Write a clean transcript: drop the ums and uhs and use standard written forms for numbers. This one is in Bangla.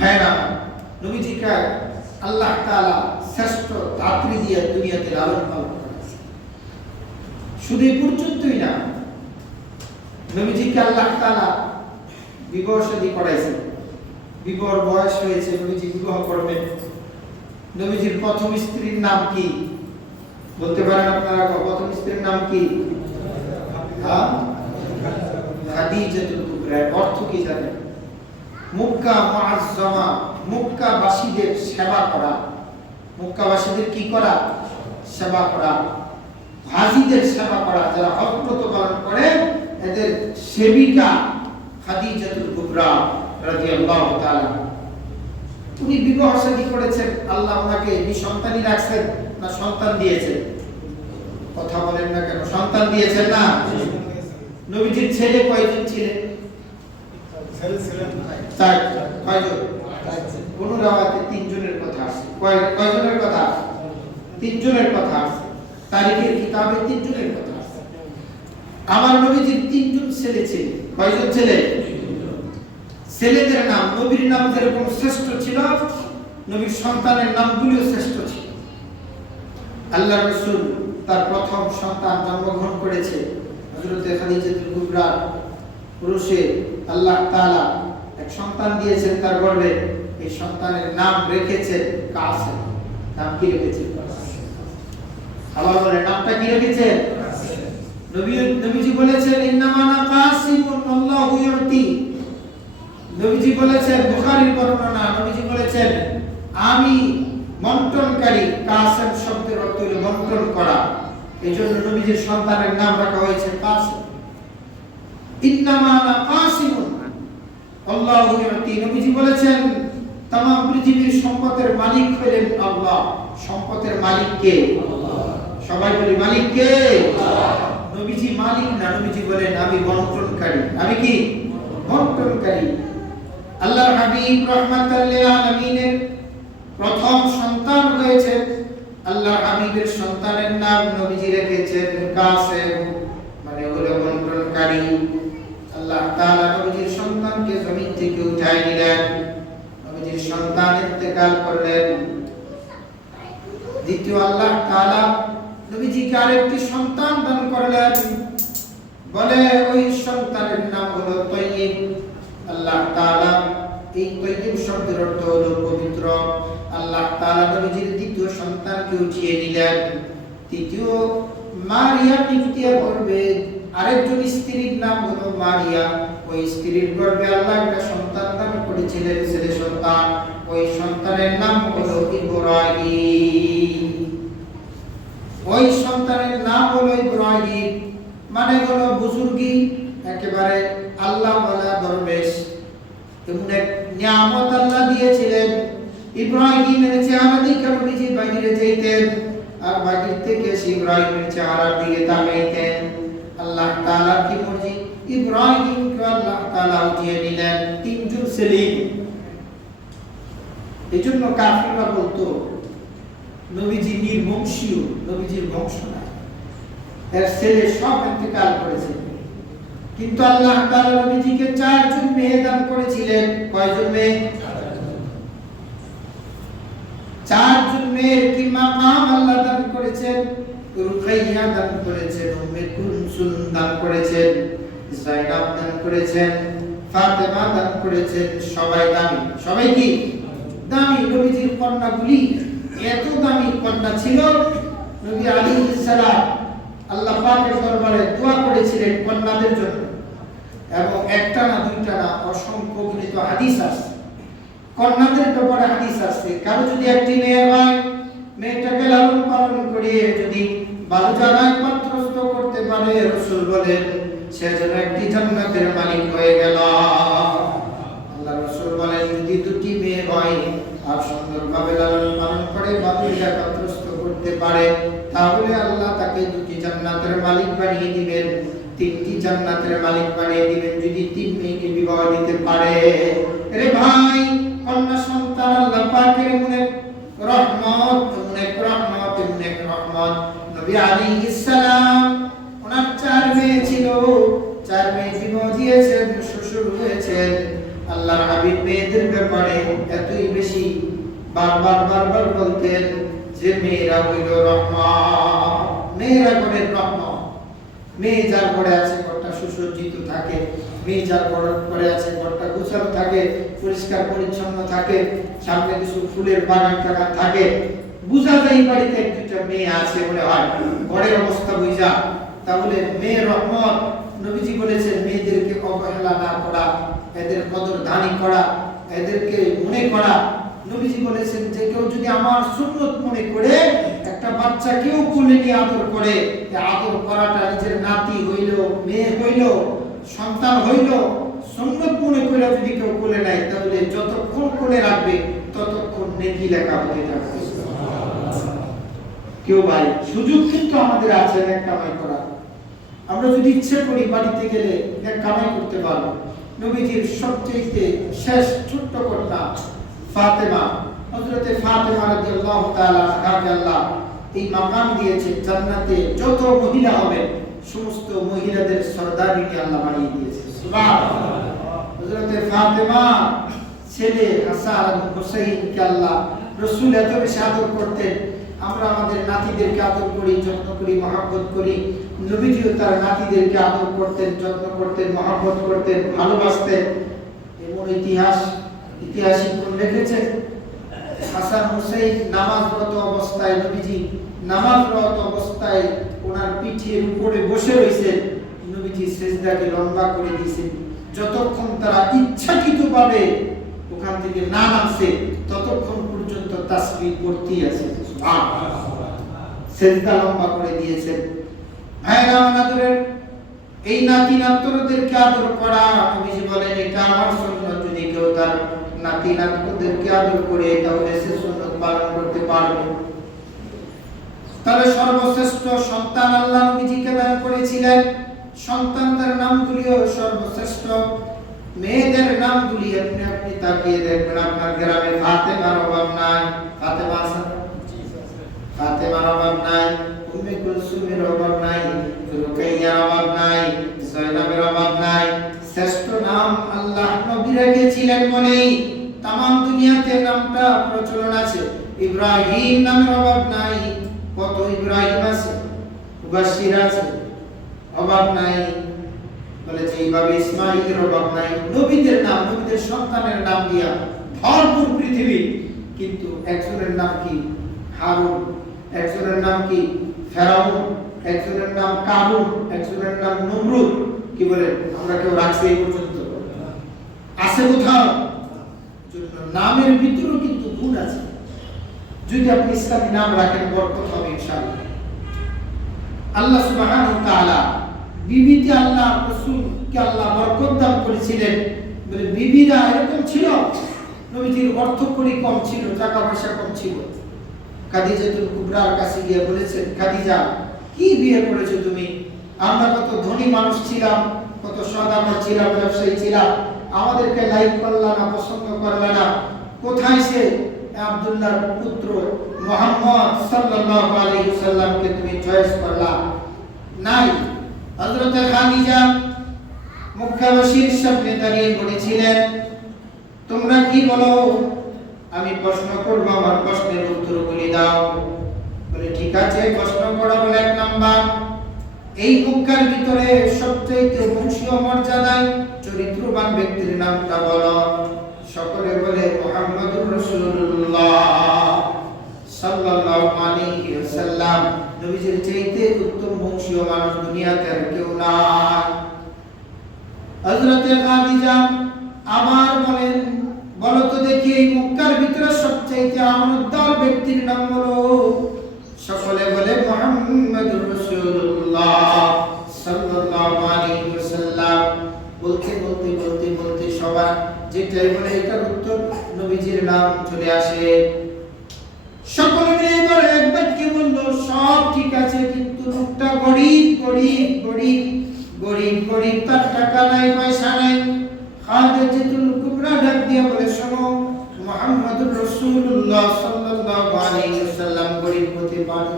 ভাইরা নবীজিকে আল্লাহ তাআলা শ্রেষ্ঠ দাত্রী দিয়ে দুনিয়াতে লালন পালন করেছে। শুধু এই পর্যন্তই না, নবীজিকে আল্লাহ তাআলা বিবাহ শাদী করাইছেন। বিবাহর বয়স হয়েছে, নবীজি বিবাহ করবেন। নবীজির প্রথম স্ত্রীর নাম কি বলতে পারেন আপনারা? প্রথম স্ত্রীর নাম কি? খাদিজাতুল কুবরা। অর্থ কি জানেন? মক্কা মুআজ্জামা, মক্কাবাসীদের সেবা করা। মক্কাবাসীদের কি করা? সেবা করা। হাজীদের সেবা করা, যারা হজ ব্রত পালন করে এদের সেবিকা খাদিজাতুল কুবরা রাদিয়াল্লাহু তাআলা। উনি বিবাহ শাদী করেছেন। আল্লাহ ওনাকে নিঃসন্তানই রাখছেন না সন্তান দিয়েছেন? কথা বলেন না কেন? সন্তান দিয়েছেন না? নবীজির ছেলে কয়জন ছিলেন? চারজন। কয়জন? কোন রাওয়াতে তিনজনের কথা আছে। কয়জনের কথা? তিনজনের কথা আছে। তারিখের কিতাবে তিনজনের কথা আছে। আমার নবীজির তিনজন ছেলে ছিল। কয়জন ছেলে? ছেলেদের নাম, নবীর নাম যেরকম শ্রেষ্ঠ ছিল, নবীর সন্তানের নামগুলিও শ্রেষ্ঠ ছিল। আল্লাহ রাসূল তার প্রথম সন্তান জন্মগ্রহণ করেছে হযরত খাদিজাতুল কুবরা পুরুষে। আল্লাহ তাআলা এক সন্তান দিয়েছেন তার গর্ভে। এই সন্তানের নাম রেখেছেন কাসেম। নাম কি রেখেছেন? আল্লাহ বলেন নামটা কি রেখেছেন? নবীজি বলেছেন ইন্নামা আনা কাসিমুন আল্লাহু ইউতি। নবীজি বলেছেন, বুখারীর বর্ণনা, নবীজি বলেছেন আমি বন্টনকারী। কাসেম শব্দের অর্থ হলো বন্টন করা। এজন্য নবীজির সন্তানের নাম রাখা হয়েছে কাসেম। ইন্নামা আনা কাসিমুন আল্লাহু ইউতি। নবীজি বলেছেন तमाम পৃথিবীর সম্পদের মালিক হলেন আল্লাহ। সম্পদের মালিক কে? আল্লাহ। সবাই বলি মালিক কে? আল্লাহ। নবীজি মালিক না, নবীজি বলেন আমি বন্টনকারী। আমি কি? বন্টনকারী। আল্লাহর হাবিব রাহমাতাল লিল আলামিনের প্রথম সন্তান হয়েছে। আল্লাহর হাবিবের সন্তানের নাম নবীজি রেখেছেন কাসেম, মানে হলো বন্টনকারী। আল্লাহ তাআলা নবীজির সন্তানকে জমিন থেকে উঠায় নিলেন। নবীজির সন্তান ইন্তেকাল করলেন। দ্বিতীয় আল্লাহ তাআলা নবীজিকে আরেকটি সন্তান দান করলেন। বলে ওই সন্তানের নাম হলো তয়্যিব। আল্লাহ তাআলা এই তয়্যিব শব্দের অর্থ হলো পবিত্র। আল্লাহ তাআলা নবীজির দ্বিতীয় সন্তানকে উঠিয়ে নিলেন। তৃতীয় মারিয়া ইফতিয়া করবে। আরেকজন স্ত্রীর নাম হলো মারিয়া। ওই স্ত্রীর গর্ভে আল্লাহ একটা সন্তান দান করেছিলেন, ছেলে সন্তান। ওই সন্তানের নাম হলো ইব্রাহিম। ওই সন্তানের নাম হলো ইব্রাহিম, মানে হলো বুজুর্গি, একেবারে আল্লাহ ওয়ালা দরবেশ। এমন এক নিয়ামত আল্লাহ দিয়েছিলেন। ইব্রাহিমের চেহারা দেখে নবীজি বাইরে যেতেন, আর বাইরে থেকে ইব্রাহিমের চেহারার দিকে তাকাইতেন। আল্লাহ তাআলা কি মর্জি, ইব্রাহিমকে আল্লাহ তাআলা উঠিয়ে নিলেন। তিনজন ছেলে। এজন্য কাফিররা বলতো নবীজি নির্বংশীয়, নবীজির বংশ নাই, এর ছেলে সব ইন্তেকাল করেছে। কিন্তু আল্লাহ তাআলা নবীজিকে চারজন মেয়ে দান করেছিলেন। কয়জন মেয়ে? চারজন মেয়ের কি মাকাম আল্লাহ দান করেছেন। রুকাইয়া দান করেছেন, উম্মে কুলসুম দান করেছেন, যায়নাব দান করেছেন, ফাতেমা দান করেছেন। সবাই দামি। সবাই কি দামি? নবীজির কন্যাগুলি এত দামি কন্যা ছিল। নবী আলাইহিস সালাম আল্লাহ পাকের দরবারে দোয়া করেছিলেন কন্যাদের জন্য, এবং একটা না দুইটা না অসংখ্য গণিত হাদিস আছে কন্যাদের ব্যাপারে। হাদিস আছে কারো যদি একটি মেয়ে হয়, মেয়েটাকে লালন পালন করে যদি ভালো জায়গায় পাত্রস্থ করতে পারে, রাসূল বলেন সে যেন একটি জান্নাতের মালিক হয়ে গেল। আল্লাহ রাসূল বলেন যদি দুটি মেয়ে হয় আর সুন্দরভাবে লালন পালন করে ভালো জায়গায় পাত্রস্থ করতে পারে, তাহলে আল্লাহ তাকে দুটি জান্নাতের মালিক বানিয়ে দিবেন, তিনটি জান্নাতের মালিক বানিয়ে দিবেন যদি তিন মেয়েকে বিবাহ দিতে পারে। আরে ভাই, কন্যা সন্তান আল্লাহ পাকের মনে রহমত, মনে রহমত, মনে রহমত। নবী আলাইহিস সালাম ওনার চার মেয়ে ছিল, চার মেয়ে বিবাহ দিয়েছেন, শ্বশুর হয়েছেন। আল্লাহর হাবিব মেয়েদের ব্যাপারে এতই বেশি বারবার বলতেন যে মেয়েরা হইল রহমত, মেয়েরা ঘরের রহমত। মেয়ে যার ঘরে আছে ঘরটা সুসজ্জিত থাকে, মেয়ে যার ঘরে আছে ঘরটা গোছানো থাকে, পরিষ্কার পরিচ্ছন্ন থাকে, সামনে কিছু ফুলের বাগান টাগান থাকে, বুঝা যায় বাড়িতে এক দুইটা মেয়ে আছে বলে হয়, ঘরের অবস্থা বুঝা। তাহলে মেয়ে রহমত। নবীজি বলেছেন মেয়েদেরকে অবহেলা না করা, এদের কদর দানি করা, এদেরকে মনে করা। নবীজি বলেছেন যে কেউ যদি আমার সুন্নত মনে করে একটা বাচ্চাকেও কোলে নিয়ে আদর করে, এই আদর করাটা নিজের নাতি হইল, মেয়ে হইল, সন্তান হইল, সুন্নত মনে করে যদি কেউ কোলে নেয়, তাহলে যতক্ষণ কোলে রাখবে ততক্ষণ নেকি লেখা হতে থাকবে। কেউ ভাই সুযোগ কিন্তু আমাদের আছে নেক কামাই করা। আমরা যদি ইচ্ছে করি বাড়িতে গেলে নেক কামাই করতে পারবো। নবীজির সবচেয়ে শেষ ছোট্ট কন্যা ফাতেমা, হযরতে ফাতেমা রাদিয়াল্লাহু তাআলা আনহাকে আল্লাহ এই মাকাম দিয়েছে, জান্নাতে যত মহিলা হবে সমস্ত মহিলাদের সরদারিকে আল্লাহ বানিয়ে দিয়েছে। সুবহানাল্লাহ। হযরতে ফাতেমা ছেলে হাসান এবং হুসাইনকে আল্লাহ রাসূল এত বেশি আদর করতেন। আমরা আমাদের নাতিদেরকে আদর করি, যত্ন করি, মহব্বত করি। নবীজিও তার নাতিদেরকে আদর করতেন, যত্ন করতেন, মহব্বত করতেন, ভালোবাসতেন। এমন ইতিহাসিক লিখেছেন হাসান হুসাইন নামাজরত অবস্থায়, নবীজি নামাজরত অবস্থায় ওনার পিঠের উপরে বসে রয়েছেন, নবীজি সিজদাকে লম্বা করে দিয়েছেন। যতক্ষণ তারা ইচ্ছাকৃতভাবে ওখান থেকে না নামছে ততক্ষণ পর্যন্ত তাসবিহ পড়তেই আছে। সিজদা লম্বা করে দিয়েছেন। ভাইরা আমাদের এই নাতি নাতদেরকে আদর করা, নবীজি বলেন এটা আমার সুন্নাত। যদি কেউ তার নাতি নাতদেরকে আদর করে তাহলে সে সুন্নাত পালন করতে পারবে। তাহলে সর্বশ্রেষ্ঠ সন্তান আল্লাহ নবীজিকে দান করেছিলেন। সন্তানদের নামগুলিও সর্বশ্রেষ্ঠ। মেয়েদের নামগুলি আপনি তাকিয়ে দেখবেন, আপনার গ্রামে ফাতেমার অভাব নাই, ফাতেমার অভাব নাই, উম্মে কুলসুমের অভাব নাই, রুকাইয়ার অভাব নাই, জয়নাবের অভাব নাই। শ্রেষ্ঠ নাম আল্লাহ নবী রেখেছিলেন বলেই তামাম দুনিয়াতে নামটা প্রচলন আছে। ইব্রাহিম নামের অভাব নাই, কত ইব্রাহিম আছে, মুবাশশির আছে, অভাব নাই। বলেছে এইভাবে ইসমাঈলের অভাব নাই। নবীদের নাম, নবীদের সন্তানের নাম দিয়া ভরপুর পৃথিবী। কিন্তু একজনের নাম কি হারুন, একজনের নাম কি ফেরাউন, একজনের নাম কারুন, একজনের নাম নমরুদ। কি বলে আমরা কেউ রাখছি এই পর্যন্ত? আছে কোথাও? নামের ভিতরেও কিন্তু গুণ আছে। যদি আপনি ইসলামী নাম রাখেন বরকত হবে ইনশাআল্লাহ। আল্লাহ সুবহানাহু ওয়া তাআলা বিবিতে আল্লাহ রাসূলকে আল্লাহ বরকত দান করেছিলেন। বলে বিবিরা এরকম ছিল, নবীজির অর্থকড়ি কম ছিল, টাকা পয়সা কম ছিল। খাদিজাতুল কুবরার কাছে গিয়ে বলেছেন, খাদিজা কি বিয়ে করেছো তুমি? আমরা কত ধনী মানুষ ছিলাম, কত সওদাগর ছিলাম, ব্যবসায়ী ছিলাম, আমাদেরকে লাইক করলা না, পছন্দ করলা না। কোথায় সে আব্দুল্লাহর পুত্র মুহাম্মদ সাল্লাল্লাহু আলাইহি ওয়াসাল্লামকে তুমি চয়েস করলা? নাই। হযরত খাদিজা মক্কাবাসীর সামনে দাঁড়িয়ে বলেছিলেন, তোমরা কি বলো? আমি প্রশ্ন করব, আমার প্রশ্নের উত্তরগুলি দাও। বলে ঠিক আছে, প্রশ্ন করা। বলে এক নাম্বার, এই মক্কার ভিতরে সবচেয়ে বংশীয় মর্যাদায় চরিত্রবান ব্যক্তির নামটা বলো। সকলে বলে মুহাম্মদুর রাসূলুল্লাহ সাল্লাল্লাহু আলাইহি ওয়াসাল্লাম। নবীজির চাইতে উত্তম বংশীয় মানুষ দুনিয়াতে আর কেউ নাই। হযরতে খাদিজা আবার বলেন, বলো তো দেখি এই মক্কার ভিতরে সবচেয়ে আমানতদার ব্যক্তির নাম বলো। সকলে বলে মুহাম্মদুর রাসূলুল্লাহ সাল্লাল্লাহু আলাইহি ওয়াসাল্লাম। বলতে বলতে বলতে বলতে সবাই যেটাই বলে এটার উত্তর নবীজির নাম চলে আসে। সকলে মিলে এবার এক বাক্যে বলল, সব ঠিক আছে, কিন্তু লোকটা গরিব গরিব গরিব গরিব গরিব, তার টাকা নাই, পয়সা নাই। খাদিজাতুল কুবরা ডাক দিয়ে বলে, শোনো, মুহাম্মদুর রাসূলুল্লাহ সাল্লাল্লাহু আলাইহি ওয়াসাল্লাম গরিব হতে পারে,